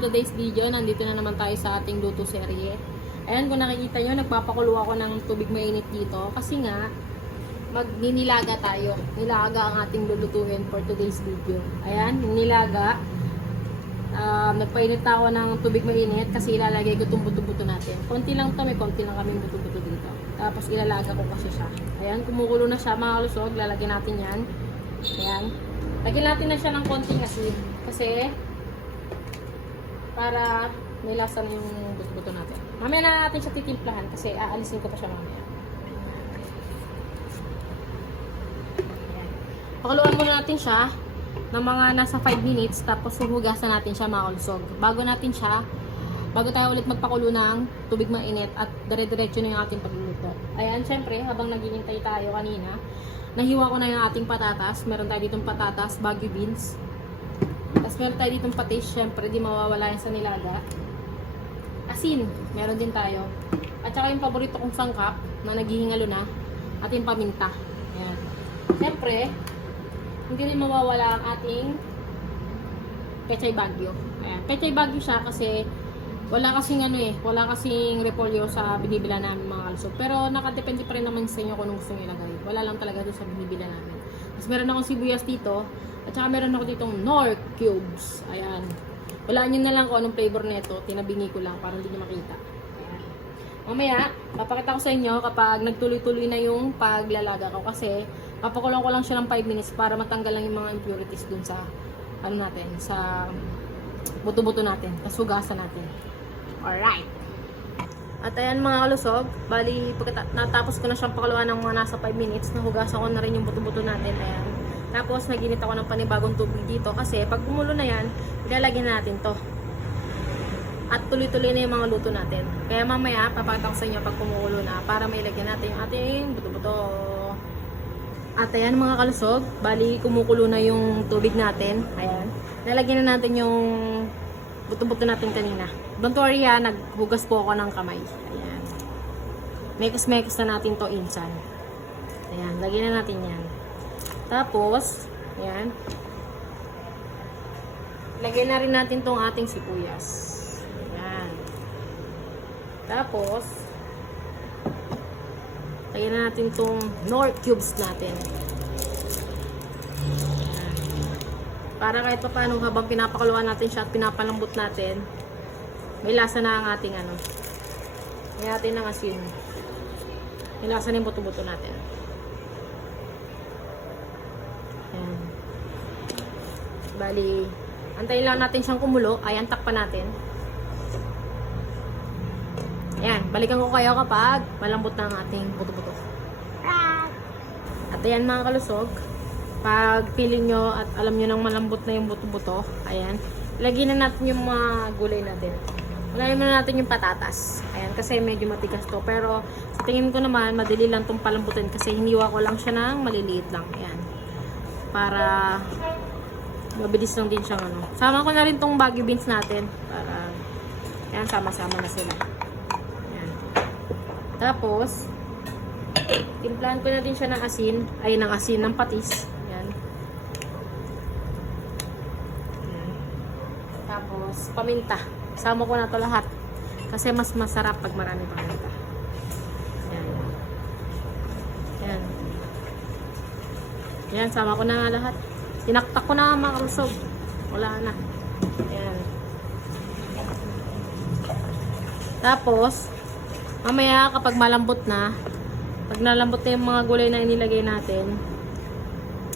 for today's video, nandito na naman tayo sa ating luto serye. Ayan, kung nakikita nyo, nagpapakulo ako ng tubig mainit dito. Kasi nga, magninilaga tayo. Nilaga ang ating lulutuin for today's video. Ayan, nilaga. Nagpainit ako ng tubig mainit kasi ilalagay ko itong buto-buto natin. Konti lang to, may konti lang kaming buto-buto dito. Tapos ilalaga ko kasi siya. Ayan, kumukulo na siya mga kalusog. Lalagyan natin yan. Ayan. Lagyan natin na siya ng konting asin. Kasi, para may lasa na yung buto-buto natin. Mamaya na natin siya titimplahan kasi aalisin ko pa siya mamaya. Ayan. Pakuluan muna natin siya ng mga nasa 5 minutes tapos huhugasan natin siya mga kalusog. Bago tayo ulit magpakulo ng tubig mainit at dire-diretso na yung ating pagluluto. Ayan, syempre, habang naghihintay tayo kanina, nahiwa ko na yung ating patatas. Meron tayo ditong patatas, Baguio beans. Tapos meron tayo ditong patis, syempre, di mawawala yan sa nilaga. Asin, meron din tayo. At saka yung paborito kong sangkap na naghihingalo na, at yung paminta. Ayan. Syempre, hindi rin mawawala ang ating pechay Baguio. Ayan. Pechay Baguio siya kasi wala kasing repolyo sa binibila namin mga kalusog. Pero nakadepende pa rin naman sa inyo kung anong gusto nyo ilagay. Wala lang talaga doon sa binibila namin. Tapos meron akong sibuyas dito. At saka meron ako ditong Knorr cubes. Ayan. Walaan nyo na lang kung anong flavor nito. Tinabingi ko lang para hindi nyo makita. Ayan. Mamaya, papakita ko sa inyo kapag nagtuloy-tuloy na yung paglalaga ko. Kasi papakulong ko lang siya ng 5 minutes para matanggal lang yung mga impurities dun sa sa buto-buto natin. Tapos hugasan natin. Alright. At ayan mga kalusog, bali natapos ko na siyang pakuluan ng mga nasa 5 minutes, nahugasan ko na rin yung buto-buto natin. Ayan. Tapos naginit ako ng panibagong tubig dito kasi pag kumulo na yan, ilalagyan na natin to. At tuloy-tuloy na yung mga luto natin. Kaya mamaya, papakita ko sa inyo pag kumulo na para mailagyan natin yung ating buto-buto. At ayan mga kalusog, bali kumukulo na yung tubig natin. Ayan. Lalagyan na natin yung buto-buto natin kanina. Don't worry ha, naghugas po ako ng kamay. Ayan. Mekos-mekos na natin to insan. Ayan, lagyan na natin yan. Tapos, ayan. Lagyan na rin natin tong ating sibuyas. Ayan. Tapos, lagyan na natin tong Knorr cubes natin. Para kahit pa paano habang pinapakuluan natin siya at pinapalambot natin, may lasa na ang ating may atin ng asin. May lasa na yung buto-buto natin. Ayan. Bali, antayin lang natin siyang kumulo. Ayan, takpan natin. Ayan, balikan ko kayo kapag malambot na ang ating buto-buto. At ayan mga kalusog, pag feeling nyo at alam nyo nang malambot na yung buto-buto, ayan, lagyan na natin yung mga gulay natin. Lagyan na natin yung patatas. Ayan, kasi medyo matigas to. Pero sa tingin ko naman, madali lang itong palambutin kasi hiniwa ko lang siya ng maliliit lang. Ayan. Para mabilis lang din siyang Sama ko na rin tong Baguio beans natin. Para, ayan, sama-sama na sila. Ayan. Tapos, timplahan ko na din siya ng asin. Ay, ng asin, ng patis. Tapos, paminta. Sama ko na to lahat. Kasi mas masarap pag marami paminta. Ayan. Ayan. Ayan, sama ko na nga lahat. Tinaktak ko na mga kalusog. Wala na. Ayan. Tapos, mamaya kapag malambot na, pag nalambot na yung mga gulay na inilagay natin,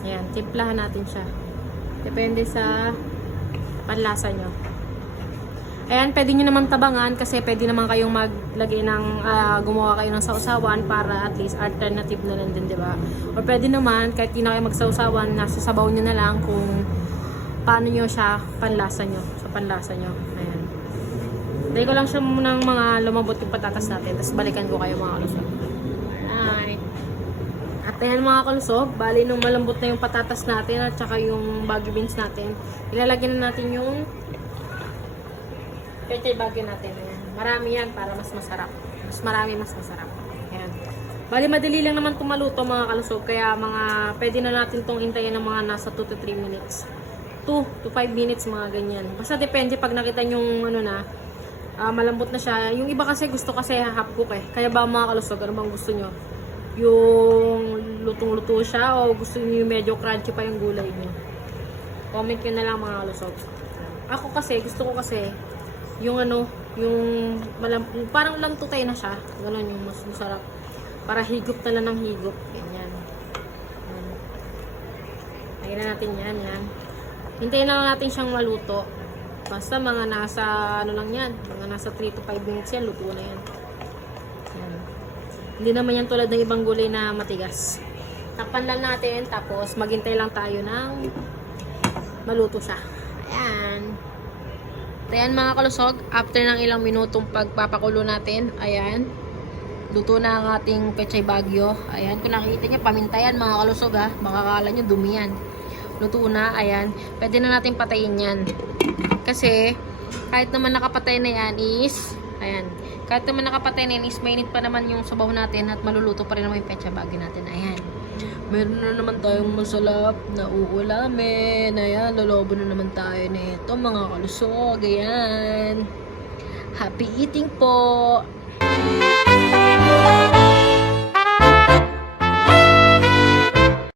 ayan, timplahan natin siya. Depende sa panlasa nyo. Ayan, pwede nyo naman tabangan kasi pwede naman kayong maglagay ng gumawa kayo ng sausawan para at least alternative na lang din, diba? Or pwede naman, kahit di na kayo magsausawan, nasa sabaw nyo na lang kung paano nyo siya panlasa nyo. Sa panlasa nyo. Ayan. Dahil ko lang siya munang mga lumabot yung patatas natin. Tapos balikan ko kayo mga kalusog. Alright. At ayan mga kalusog, bali nung malambot na yung patatas natin at saka yung Baguio beans natin, ilalagyan na natin yung pechay Baguio natin. Ayan. Marami yan para mas masarap. Mas marami, mas masarap. Ayan. Bali, madali lang naman itong maluto mga kalusog. Kaya pwede na natin itong intayin ng mga nasa 2 to 3 minutes. 2 to 5 minutes, mga ganyan. Basta depende pag nakita yung ano na, malambot na siya. Yung iba kasi gusto kasi half cook eh. Kaya ba mga kalusog, ano bang gusto nyo? Yung lutong-luto siya o gusto nyo yung medyo crunchy pa yung gulay nyo? Comment nyo na lang mga kalusog. Ako kasi, gusto ko kasi yung ano, yung parang lantutay na siya. Ganun yung mas masarap. Para higop na lang ng higop. Ganyan. Lagyan na natin yan. Hintayin na lang natin siyang maluto. Basta mga nasa, ano lang yan, mga nasa 3 to 5 minutes yan, luto na yan. Yan. Hindi naman yan tulad ng ibang gulay na matigas. Takpan lang natin, tapos maghintay lang tayo ng maluto siya. Ayan. Ayan mga kalusog, after ng ilang minutong pagpapakulo natin, ayan, luto na ang ating pechay bagyo. Ayan, kung nakikita niya, paminta yan mga kalusog ha. Makakala nyo, dumi yan. Luto na, ayan. Pwede na natin patayin yan. Kasi, kahit naman nakapatay na yan is, ayan, kahit naman nakapatay na yan is, mainit pa naman yung sabaw natin at maluluto pa rin naman yung pechay bagyo natin. Ayan. Meron na naman tayong masarap na uulamin. Ayan, lolobo na naman tayo nito mga kalusog. Ayan. Happy eating po!